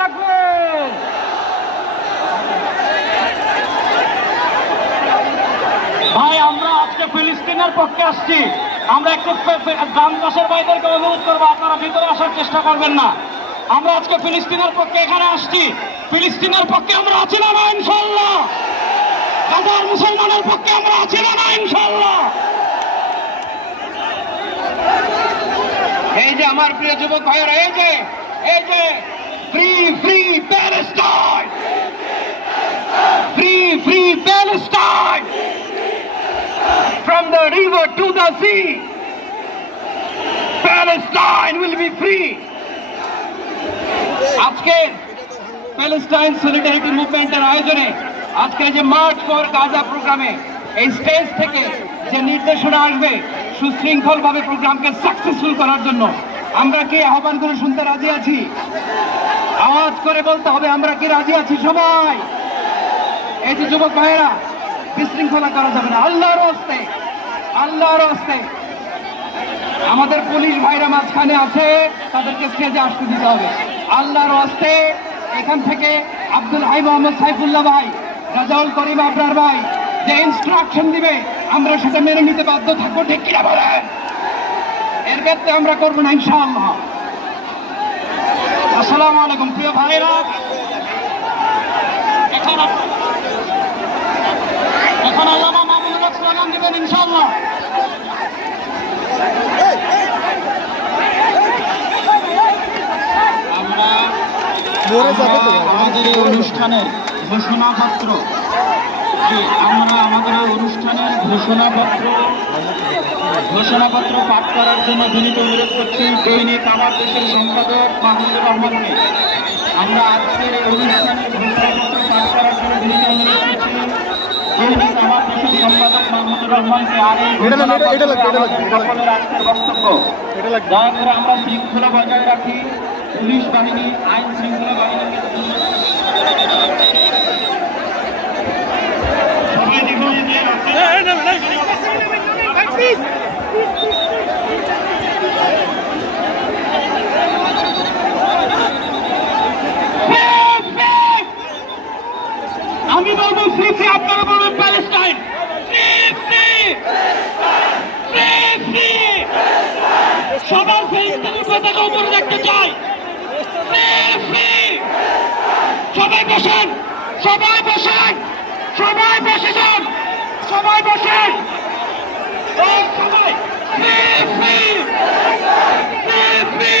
তাকবীর। ভাই আমরা আজকে ফিলিস্তিনের পক্ষে আসছি। আমরা একটু গ্রাম পাশের ভাইদেরকে অনুরোধ করবো আপনারা ভিতরে আসার চেষ্টা করবেন না। আমরা আজকে ফিলিস্তিনের পক্ষে এখানে আসছি। ফিলিস্তিনের পক্ষে আমরা আছি না ইনশাল্লাহ? গাজার মুসলমানের পক্ষে আমরা আছি না ইনশাল্লাহ? এই যে আমার প্রিয় যুবক ভাইয়েরা, এই যে free free Palestine, free free Palestine, from the river to the sea, Palestine will be free. আজকে প্যালেস্টাইন সলিডারিটি মুভমেন্টের আয়োজনে আজকে যে মার্চ ফর গাজা প্রোগ্রামে এই স্টেজ থেকে যে নির্দেশনা আসবে সুশৃঙ্খলভাবে প্রোগ্রামকে সাকসেসফুল করার জন্য, আমরা কি আহ্বানগুলো শুনতে রাজি আছি? আওয়াজ করে বলতে হবে আমরা কি রাজি আছি সবাই? এই যে যুবক ভাইয়েরা, বিশৃঙ্খলা করা যাবে না, আল্লাহর হস্তে, আল্লাহর হস্তে। আমাদের পুলিশ ভাইরা মাঝখানে আছে, তাদেরকে স্টেজে আসতে দিতে হবে আল্লাহর হস্তে। এখান থেকে আব্দুল হাই মোহাম্মদ সাইফুল্লাহ ভাই, রাজাউল করিম আবরার ভাই যে ইনস্ট্রাকশন দিবে আমরা সেটা মেনে নিতে বাধ্য থাকবো, ঠিক কিনা বলেন? এর ক্ষেত্রে আমরা করবো না ইনশাআল্লাহ। আসসালামু আলাইকুম প্রিয় ভাইরা। এখন আল্লামা মামুনুল হক স্লোগান দিবেন ইনশাআল্লাহ। আমরা আমাদের এই অনুষ্ঠানের ঘোষণাপত্র ঘোষণাপত্র পাঠ করার জন্য বিনীত অনুরোধ করছি দৈনিক আমার দেশের সম্পাদক মাহমুদুর রহমানকে। আমরা আজকের এই অনুষ্ঠানের ঘোষণাপত্র পাঠ করার জন্য বিনীত অনুরোধ করছি দৈনিক আমার দেশের সম্পাদক মাহমুদুর রহমানকে। আর এই সকলের আজকের বক্তব্য, দয়া করে আমরা শৃঙ্খলা বজায় রাখি। পুলিশ বাহিনী, আইন শৃঙ্খলা বাহিনীকে সবাই দেখুন আমি বলবো ফ্রি ফ্রি, আপনারা বলবেন Palestine free free free free. সবার ফিলিস্তিনের পতাকা উপরে দেখতে চাই। Free free. সবাই বসেন, সবাই বসেন, সবাই বসে যান, সবাই বসেন, সবাই ফ্রি ফ্রি ফ্রি ফ্রি।